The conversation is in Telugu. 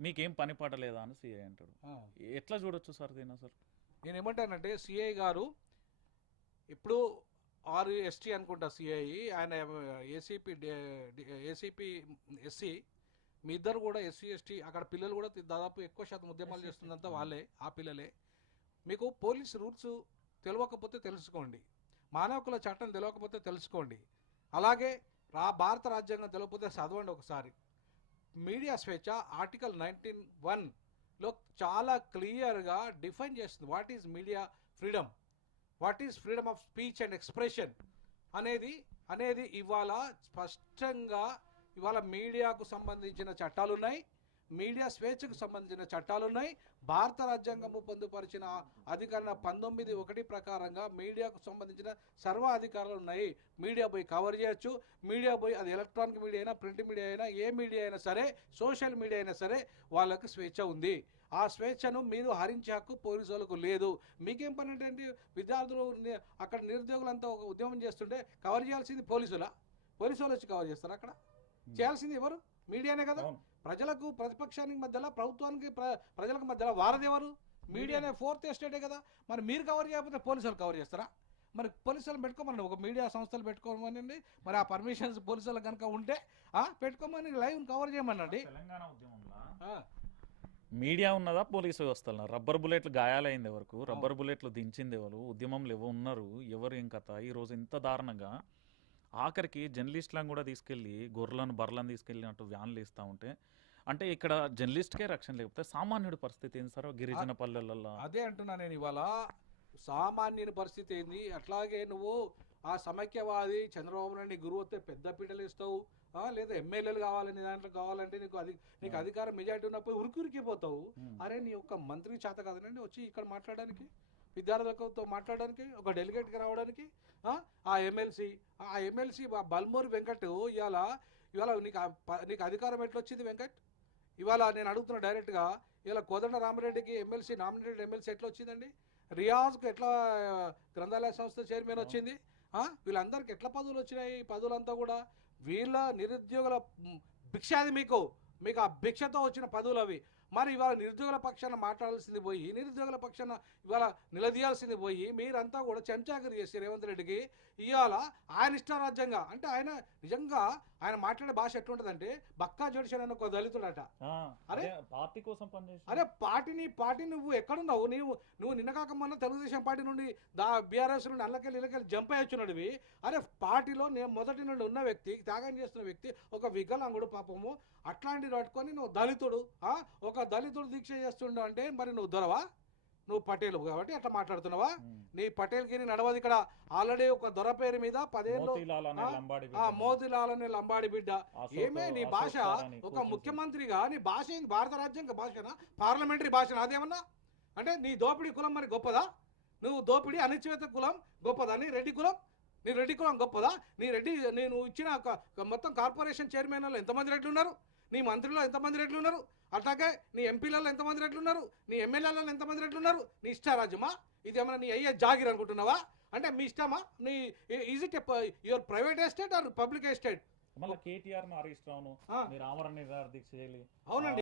మీకేం పని పాట లేదా అని సిఐ అంటాడు. ఎట్లా చూడొచ్చు సార్ దీని అసలు? నేను ఏమంటానంటే సిఐ గారు ఇప్పుడు ఆరు ఎస్టీ అనుకుంటా సిఐ ఆయన ఏసీపీ ఏసీపీ ఎస్సీ మీ ఇద్దరు కూడా ఎస్సీ ఎస్టీ అక్కడ పిల్లలు కూడా దాదాపు ఎక్కువ శాతం ఉద్యమాలు చేస్తుందంతా వాళ్ళే ఆ పిల్లలే. మీకు పోలీస్ రూల్స్ తెలియకపోతే తెలుసుకోండి. మానవ హక్కుల చట్టం తెలియకపోతే తెలుసుకోండి. అలాగే రా భారత రాజ్యాంగం తెలియకపోతే చదవండి ఒకసారి. మీడియా స్వేచ్ఛ ఆర్టికల్ నైన్టీన్ వన్లో చాలా క్లియర్గా డిఫైన్ చేస్తుంది. What is media freedom? What is freedom of speech and expression? అనేది అనేది ఇవాళ స్పష్టంగా ఇవాళ మీడియాకు సంబంధించిన చట్టాలు ఉన్నాయి మీడియా స్వేచ్ఛకు సంబంధించిన చట్టాలున్నాయి. భారత రాజ్యాంగము పొందుపరిచిన అధికరణ పంతొమ్మిది ఒకటి ప్రకారంగా మీడియాకు సంబంధించిన సర్వ అధికారాలు ఉన్నాయి మీడియా పోయి కవర్ చేయొచ్చు. మీడియా పోయి అది ఎలక్ట్రానిక్ మీడియా అయినా ప్రింట్ మీడియా అయినా ఏ మీడియా అయినా సరే సోషల్ మీడియా అయినా సరే వాళ్ళకు స్వేచ్ఛ ఉంది. ఆ స్వేచ్ఛను మీరు హరించే హక్కు పోలీసు వాళ్ళకు లేదు. మీకేం పని ఏంటంటే విద్యార్థులు అక్కడ నిరుద్యోగులంతా ఒక ఉద్యమం చేస్తుంటే కవర్ చేయాల్సింది పోలీసులా? పోలీసు వాళ్ళు వచ్చి కవర్ చేస్తారు అక్కడ? చేయాల్సింది ఎవరు? మీడియానే కదా? ప్రజలకు ప్రతిపక్షానికి మధ్యలో ప్రభుత్వానికి ప్ర- ప్రజలకు మధ్యలో వారది ఎవరు? మీడియానే ఫోర్త్ ఎస్టేటే కదా. మరి మీరు కవర్ చేయకపోతే పోలీసులు కవర్ చేస్తారా? మరి పోలీసులు పెట్టుకోమనండి. ఒక మీడియా సంస్థలు పెట్టుకోమనండి. మరి ఆ పర్మిషన్స్ పోలీసులు కనుక ఉంటే ఆ, పెట్టుకోమని లైవ్ కవర్ చేయమనండి. తెలంగాణ ఉద్యమంలో? మీడియా ఉన్నదా? పోలీసు వ్యవస్థలు రబ్బర్ బుల్లెట్లు గాయాలైంది ఎవరికి? రబ్బర్ బుల్లెట్లు దించింది ఎవరు? ఉద్యమంలో ఎవరు ఉన్నారు? ఎవరు ఏం కథ? ఈ రోజు ఇంత దారుణంగా ఆఖరికి జర్నలిస్టులను కూడా తీసుకెళ్ళి గొర్రెలను బర్రెలను తీసుకెళ్ళినట్టు వ్యాన్లు ఇస్తూ ఉంటే అంటే ఇక్కడ జర్నలిస్ట్కే రక్షణ లేకపోతే సామాన్యుడి పరిస్థితి ఏంటి సార్? గిరిజన పల్లెలలో అదే అంటున్నా నేను ఇవాళ. సామాన్యుని పరిస్థితి ఏంది? అట్లాగే నువ్వు ఆ సమైక్యవాది చంద్రబాబు నాయుడు గురువు వస్తే పెద్ద పీటలు ఇస్తావు లేదా ఎమ్మెల్యేలు కావాలని దాంట్లో కావాలంటే నీకు అది నీకు అధికారం మెజార్టీ ఉన్నప్పుడు ఉరికి ఉరికిపోతావు. అరే నీ యొక్క మంత్రి చేత కాదనండి వచ్చి ఇక్కడ మాట్లాడడానికి? విద్యార్థులతో మాట్లాడడానికి ఒక డెలిగేట్కి రావడానికి ఆ, ఎమ్మెల్సీ ఆ ఎమ్మెల్సీ బల్మూరి వెంకట్ ఇవాళ ఇవాళ నీకు నీకు అధికారం ఎట్లా వచ్చింది వెంకట్? ఇవాళ నేను అడుగుతున్నా డైరెక్ట్గా ఇవాళ కోదండ రామరెడ్డికి ఎమ్మెల్సీ నామినేటెడ్ ఎమ్మెల్సీ ఎట్లా వచ్చిందండి రియాజ్కి ఎట్లా గ్రంథాలయ సంస్థ చైర్మన్ వచ్చింది? వీళ్ళందరికీ ఎట్లా పదవులు వచ్చినాయి ఈ పదవులంతా కూడా? వీళ్ళ నిరుద్యోగుల భిక్ష అది మీకు మీకు ఆ భిక్షతో వచ్చిన పదవులు అవి. మరి ఇవాళ నిరుద్యోగుల పక్షాన మాట్లాడాల్సింది పోయి నిరుద్యోగుల పక్షాన ఇవాళ నిలదీయాల్సింది పోయి మీరంతా కూడా చెంచాగిరి చేసి రేవంత్ రెడ్డికి ఇవాళ ఆయన ఇష్టారాజ్యంగా అంటే ఆయన నిజంగా ఆయన మాట్లాడే భాష ఎట్లుంటుందంటే బక్కా జోడిషన్ అని ఒక దళితుడట. అరే, పార్టీ కోసం అరే పార్టీని పార్టీ నువ్వు ఎక్కడున్నావు? నీవు నువ్వు నిన్న కాక మొన్న తెలుగుదేశం పార్టీ నుండి దా బీఆర్ఎస్ నుండి అల్లకెళ్ళి ఇళ్ళకెళ్ళి జంప్ అయి వచ్చినడివి. అరే పార్టీలో నేను మొదటి నుండి ఉన్న వ్యక్తి త్యాగం చేస్తున్న వ్యక్తి ఒక వికలాంగుడు పాపము. అట్లాంటివి పట్టుకొని నువ్వు దళితుడు ఆ? ఒక దళితుడు దీక్ష చేస్తుండ అంటే మరి నువ్వు దొరవా? నువ్వు పటేలు కాబట్టి అట్లా మాట్లాడుతున్నావా. నీ పటేల్ గిరి నడవదు ఇక్కడ. ఆల్రెడీ ఒక దొర పేరు మీద పదేళ్ళు మోతీలాల్ అనే లంబాడి బిడ్డ. ఏమే నీ భాష? ఒక ముఖ్యమంత్రిగా నీ భాష ఏంది? భారత రాజ్యాంగ భాషనా? పార్లమెంటరీ భాషనా? అదేమన్నా? అంటే నీ దోపిడీ కులం మరి గొప్పదా? నువ్వు దోపిడీ అనిశ్చిత కులం గొప్పదా? నీ రెడ్డి కులం? నీ రెడ్డి కులం గొప్పదా? నీ రెడ్డి నేను ఇచ్చిన మొత్తం కార్పొరేషన్ చైర్మన్ ఎంతమంది రెడ్లు ఉన్నారు నీ మంత్రిలో ఎంతమంది రెడ్లు ఉన్నారు? అట్లాగే నీ ఎంపీలలో ఎంతమంది రెడ్లు ఉన్నారు? నీ ఎమ్మెల్యేలలో ఎంతమంది రెడ్లు ఉన్నారు? నీ ఇష్టారాజ్యమా ఇది ఏమన్నా నీ అయ్యే జాగిర్ అనుకుంటున్నావా? అంటే మీ ఇష్టమా? నీ is it your private estate or public estate మళ్ళీ కేటీఆర్ హరీష్ రావును ఆ. మీరు ఆమరణ నిరాహార దీక్ష చేయాలి. అవునండి.